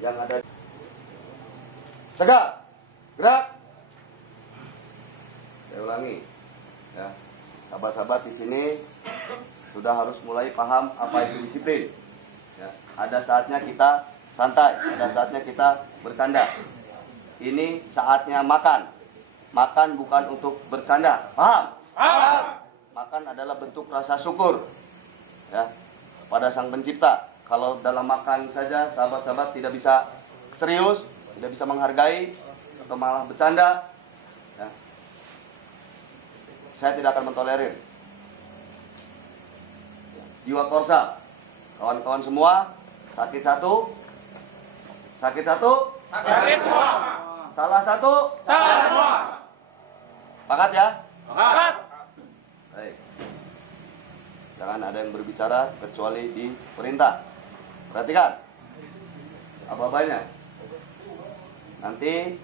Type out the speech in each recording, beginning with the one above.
yang ada. Tegak, gerak. Saya ulangi, ya. Sahabat-sahabat di sini sudah harus mulai paham apa itu disiplin. Ya. Ada saatnya kita santai, ada saatnya kita bercanda. Ini saatnya makan. Makan bukan untuk bercanda, paham? Paham. Makan adalah bentuk rasa syukur, ya, pada Sang Pencipta. Kalau dalam makan saja sahabat-sahabat tidak bisa serius, tidak bisa menghargai, atau malah bercanda, ya, saya tidak akan mentolerir. Jiwa korsa, kawan-kawan semua, sakit satu, sakit satu, sakit semua, salah satu, salah semua. Sepakat ya? Sepakat. Baik. Jangan ada yang berbicara kecuali di perintah. Perhatikan apa-apanya. Nanti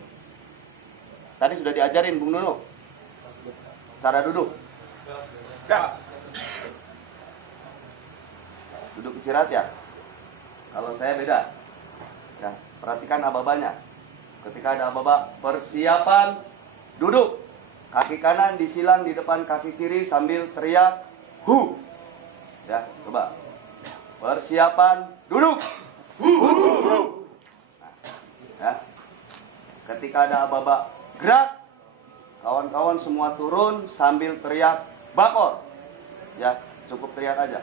tadi sudah diajarin Bung Nunu cara duduk. Ya. Duduk istirahat ya. Kalau saya beda. Ya, perhatikan aba-abanya. Ketika ada aba-aba, persiapan duduk. Kaki kanan disilang di depan kaki kiri sambil teriak hu. Ya, coba. Persiapan duduk. Hu. Nah, ya. Ketika ada aba-aba gerak, kawan-kawan semua turun sambil teriak bakor. Ya, cukup teriak aja.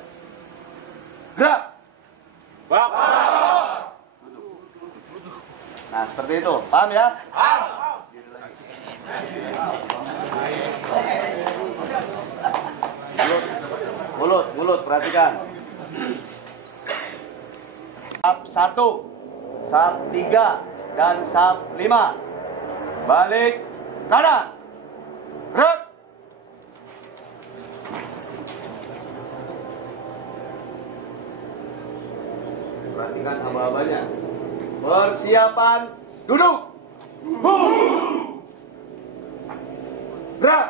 Gerak. Bakor. Duduk. Nah, seperti itu. Paham ya? Paham. Mulut, perhatikan. Sap 1, sap 3, dan sap 5. Balik kanan. Gerak. Perhatikan aba-abanya. Persiapan duduk. Gerak.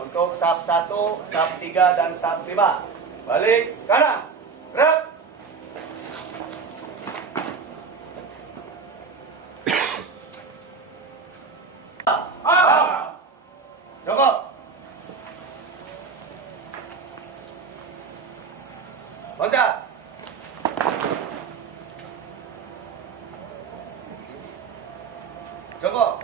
Untuk sap 1, sap 3, dan sap 5. Balik kanan. Gerak. Joko. Loncat. Joko.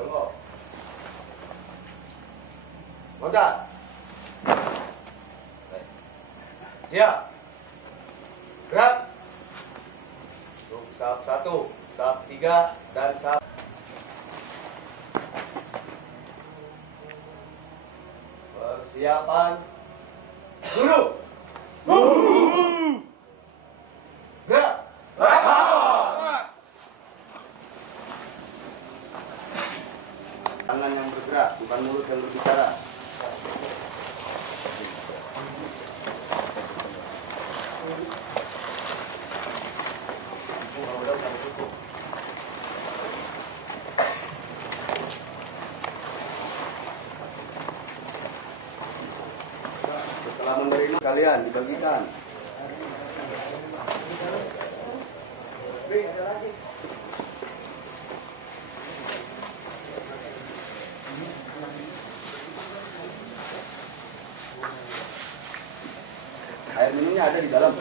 Joko. Loncat. Siap. Gerak. Untuk sap 1, sap 3, dan sap. Persiapan duduk. Gerak. Tangan yang bergerak, bukan mulut yang berbicara. Setelah menerima kalian dibagikan. Air minumnya ada di dalam.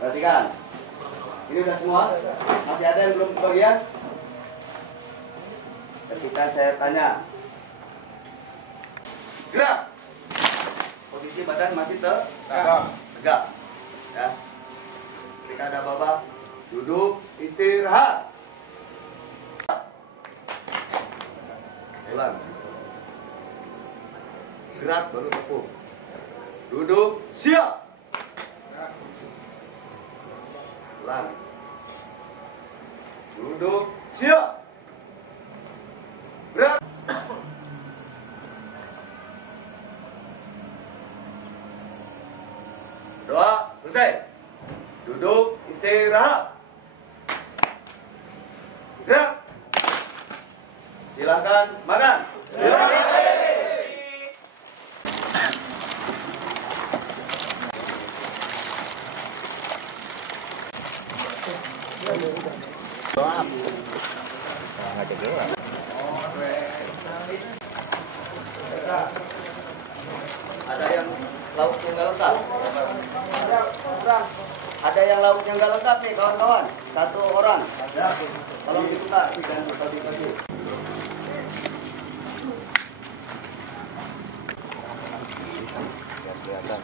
Perhatikan. Ini udah semua? Masih ada yang belum kebagian? Ketika saya tanya, gerak. Posisi badan masih tegak. Ya. Ketika ada babak, duduk, istirahat. Ulang. Gerak baru tepuk. Duduk, siap. Ulang. Duduk. Siap. Gerak. Doa selesai. Duduk istirahat. Gerak. Silakan makan. Ada yang lauknya nggak lengkap? Ada yang lauknya nggak lengkap nih kawan-kawan? Satu orang. Tolong ditukar dan bagi-bagi. Kelihatan.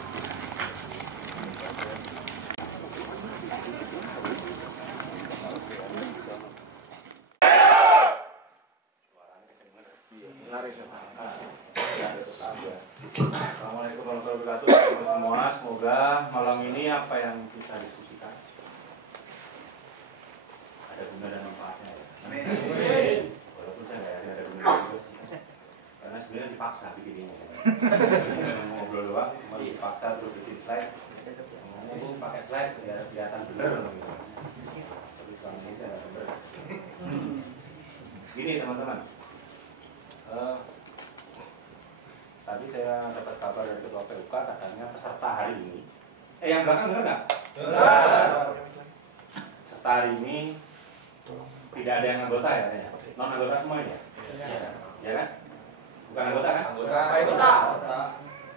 Assalamualaikum warahmatullahi wabarakatuh semua. Semoga malam ini apa yang kita diskusikan ada guna dan manfaatnya ya. Amin. Walaupun saya nggak ada guna juga sih. Karena sebenarnya dipaksa bikin ini. Mau ngobrol doang, cuma dipaksa terus bikin slide. Ngomong pakai slide ya kelihatan bener. Tapi selama ini saya nggak bener. Gini teman-teman. Tadi saya dapat kabar dari Ketua PUK katanya peserta hari ini. Yang belakang benar nggak? Benar. Peserta hari ini tidak ada yang anggota ya? Non anggota semua ini ya? Ya kan? Bukan anggota kan? Anggota.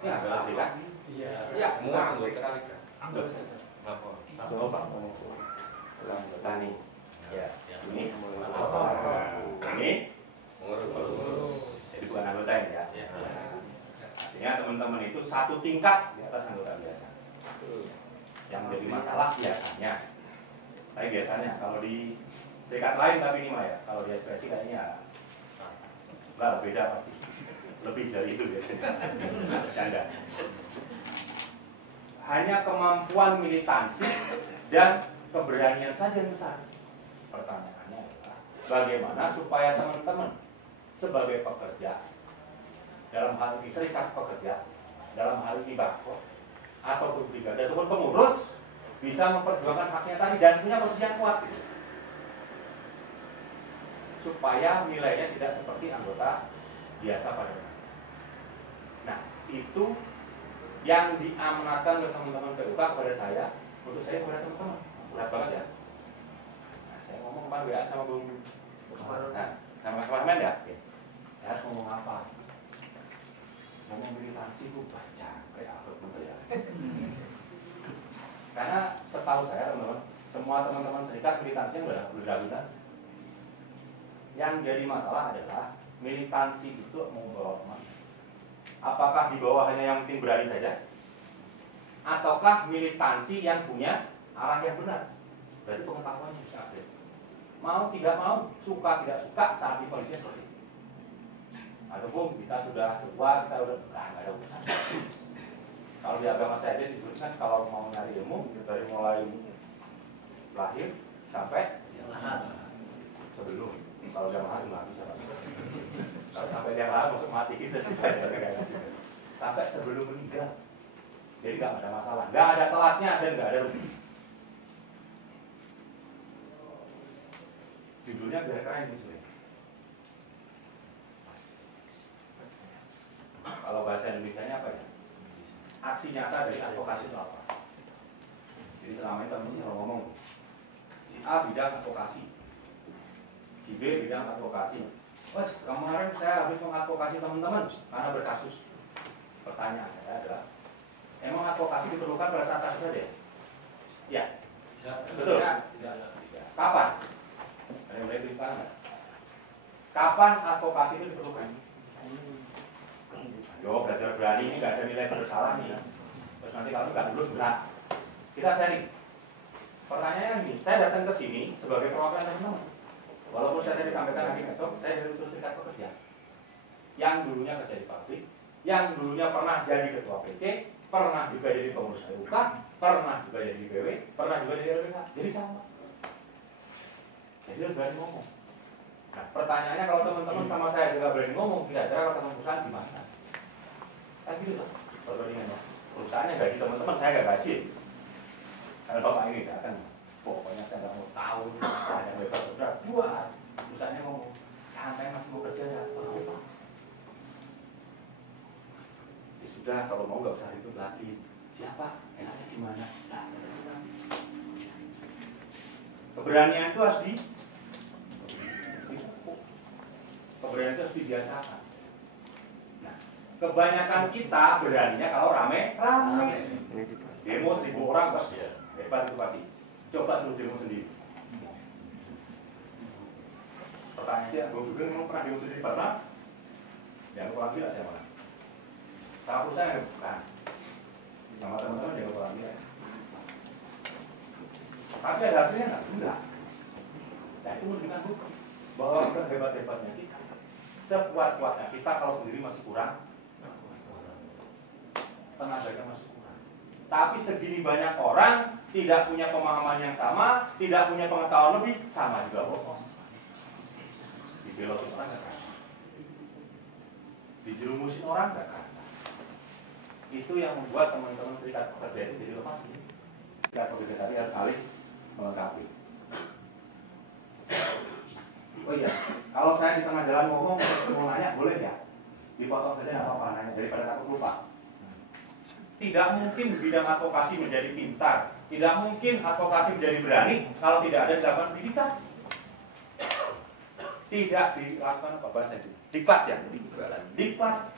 Ini anggota serikat? Iya. Semua anggota. Anggota. Anggota nih. Ya. Ini. Ini. Jadi bukan anggota ini ya? Artinya teman-teman itu satu tingkat di atas anggota biasa. Yang menjadi masalah biasanya. Tapi biasanya kalau di serikat lain tapi ini mah ya, kalau di ekspresi kayaknya enggak beda pasti. Lebih dari itu biasanya. Bercanda. Hanya kemampuan militansi dan keberanian saja yang besar. Pertanyaannya adalah bagaimana supaya teman-teman sebagai pekerja, dalam hal ini serikat pekerja, dalam hal ini bakpo, ataupun brigade, ataupun pengurus, bisa memperjuangkan haknya tadi dan punya posisi yang kuat gitu. Supaya nilainya tidak seperti anggota biasa pada dasarnya. Nah, itu yang diamanatkan oleh teman-teman PUK kepada saya, untuk saya kepada teman-teman. Berat banget ya. Nah, saya ngomong kemarin WA sama Bung. Nah, sama kemarin ya. Saya harus ngomong apa? Ngomong militansi itu baca kayak apa ya. Karena setahu saya teman-teman, semua teman-teman serikat militansi yang berbeda-beda. Yang jadi masalah adalah militansi itu mau bawa kemana? Apakah di bawah hanya yang penting berani saja? Ataukah militansi yang punya arah yang benar? Berarti pengetahuannya bisa ada. Mau tidak mau, suka tidak suka saat di kondisi seperti itu. Ataupun kita sudah tua, kita udah nggak ada urusan. Kalau di agama saya aja disebutkan kalau mau nyari ilmu dari mulai lahir sampai sebelum. Kalau dia mati nggak bisa. Kalau sampai dia lahir masuk mati kita sampai sebelum meninggal. Jadi nggak ada masalah, nggak ada telatnya dan nggak ada rugi. Judulnya biar keren ini sebenarnya. Kalau bahasa Indonesia-nya apa ya? Aksi nyata dari advokasi itu apa? Jadi selama ini teman-teman kalau ngomong si A bidang advokasi, si B bidang advokasi. Wes, kemarin saya habis mengadvokasi teman-teman karena berkasus. Pertanyaan saya adalah, emang advokasi diperlukan pada saat kasus saja? Ya. Betul? Tidak. Kapan? Ada yang boleh berikan nggak? Kapan advokasi itu diperlukan? Yo, belajar berani ini nggak ada nilai bersalah nih. Terus nanti kalau nggak lulus berat. Kita sharing. Pertanyaannya nih, saya datang ke sini sebagai perwakilan teman-teman. Walaupun saya tadi sampaikan lagi besok, saya dari unsur serikat pekerja. Yang dulunya kerja di pabrik, yang dulunya pernah jadi ketua PC, pernah juga jadi pengurus PUK, pernah juga jadi BW, pernah juga jadi LBH. Jadi sama. Jadi harus berani ngomong. Nah, pertanyaannya kalau teman-teman sama saya juga berani ngomong, kira-kira kalau perusahaan gimana? Kan gitu loh, perbandingannya. Perusahaannya gaji teman-teman, saya nggak gaji. Karena bapak ini nggak akan, pokoknya saya nggak mau tahu, saya bebas udah buat. Perusahaannya ngomong, santai mas mau kerja ya, apa? Ya sudah, kalau mau nggak usah ribut lagi. Siapa? Enaknya gimana? Keberanian itu harus keberanian itu harus dibiasakan. Nah, kebanyakan kita beraninya kalau rame. Demo 1000 orang pasti ya, hebat itu pasti. Coba suruh demo sendiri. Pertanyaannya, Bang Sugeng memang pernah demo sendiri pernah? Yang kurang gila siapa? Sama saya bukan. Sama teman-teman yang kurang gila. Tapi ada hasilnya nggak? Enggak. Nah itu menunjukkan bukti bahwa hebat-hebatnya kita, sekuat-kuatnya kita kalau sendiri masih kurang, tenaganya masih kurang. Tapi segini banyak orang tidak punya pemahaman yang sama, tidak punya pengetahuan lebih, sama juga bohong. Dibelokin orang nggak kerasa, dijerumusin orang nggak kerasa. Itu yang membuat teman-teman serikat pekerja itu jadi lemah. Serikat pekerja tadi harus saling melengkapi. Oh iya, kalau saya di tengah jalan ngomong mau nanya boleh ya? Dipotong saja nggak apa-apa nanya daripada takut lupa. Tidak mungkin bidang advokasi menjadi pintar, tidak mungkin advokasi menjadi berani kalau tidak ada dilakukan pendidikan. Tidak dilakukan apa bahasa itu? Diklat ya? Diklat.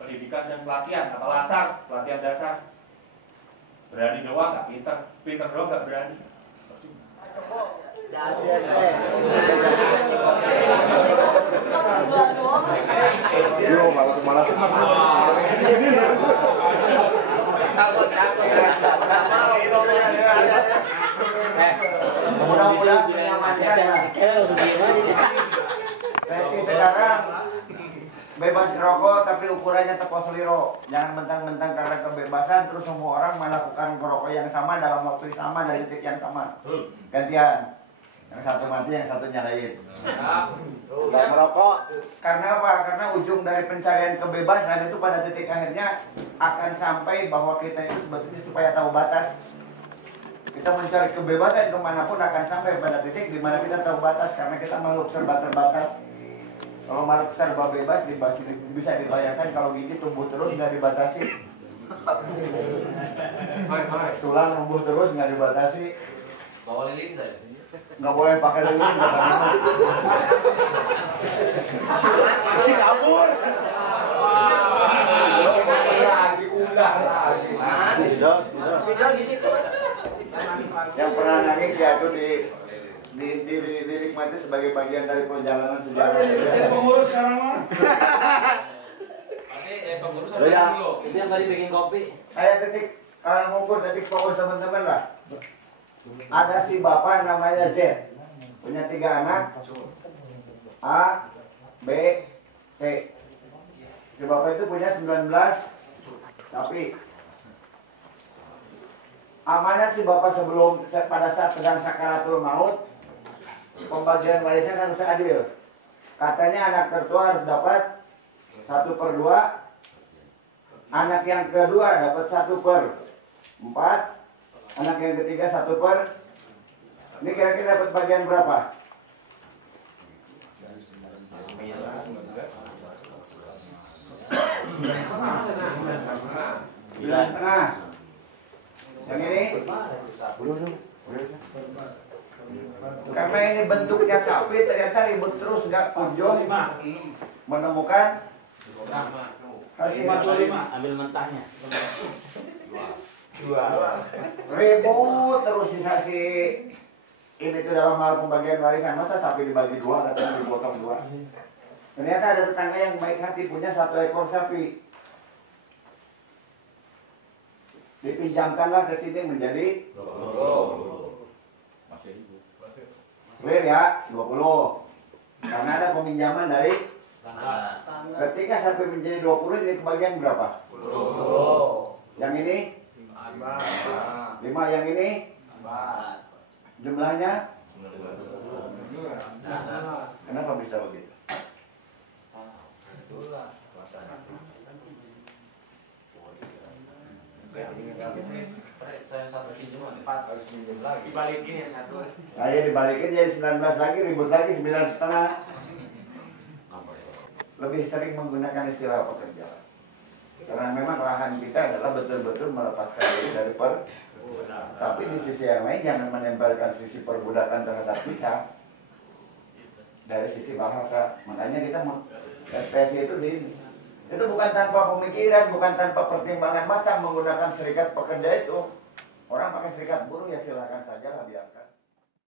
Pendidikan dan pelatihan, atau lacar, pelatihan dasar. Berani doang nggak pinter, pinter doang nggak berani. Mudah-mudahan menyamankan lah. Sesi sekarang bebas ngerokok tapi ukurannya tepos liro. Jangan mentang-mentang karena kebebasan terus semua orang melakukan ngerokok yang sama dalam waktu yang sama dari titik yang sama. Gantian. Yang satu mati, yang satu nyalain. Nggak merokok. Karena apa? Karena ujung dari pencarian kebebasan itu pada titik akhirnya akan sampai bahwa kita itu sebetulnya supaya tahu batas. Kita mencari kebebasan kemanapun akan sampai pada titik di mana kita tahu batas karena kita makhluk serba terbatas. Kalau makhluk serba bebas bisa dibayangkan kalau gini tumbuh terus nggak dibatasi. Tulang tumbuh terus nggak dibatasi. Bawa lilin saja. Nggak boleh pakai lilin. Masih kabur. Lagi udah lagi. Yang pernah nangis ya itu dinikmati sebagai bagian dari perjalanan sejarah. Jadi pengurus sekarang mah. Pengurus Itu yang tadi bikin kopi. Saya titik ngukur titik fokus teman-teman lah. Ada si bapak namanya Z, punya 3 anak, A, B, C. Si bapak itu punya 19 sapi. Amanat si bapak sebelum pada saat sedang sakaratul maut, pembagian warisan harus adil. Katanya anak tertua harus dapat 1/2, anak yang kedua dapat 1/4, anak yang ketiga 1/. Ini kira-kira dapat bagian berapa? 9,5. Yang ini? Karena ini bentuknya sapi, ternyata ribut terus nggak kunjung menemukan hasil 55. Ambil mentahnya. 2. Ribut terus si ini tuh dalam hal pembagian warisan. Masa sapi dibagi 2, katanya dipotong 2. Ternyata ada tetangga yang baik hati punya 1 ekor sapi. Dipinjamkanlah ke sini menjadi 20. Clear ya, 20. Karena ada peminjaman dari ketika sampai menjadi 20 ini kebagian berapa? 10. Yang ini? 5. Yang ini? 4. Jumlahnya? 19. Kenapa bisa begitu? Saya sampai pinjam 4 harus pinjam lagi. Dibalikin ya satu. Saya dibalikin jadi 19 lagi, ribut lagi 9,5. Lebih sering menggunakan istilah pekerja. Karena memang lahan kita adalah betul-betul melepaskan diri dari tapi di sisi yang lain jangan menempelkan sisi perbudakan terhadap kita dari sisi bahasa. Makanya kita SPSI itu itu bukan tanpa pemikiran, bukan tanpa pertimbangan matang menggunakan serikat pekerja itu. Orang pakai serikat buruh ya silakan saja lah, biarkan.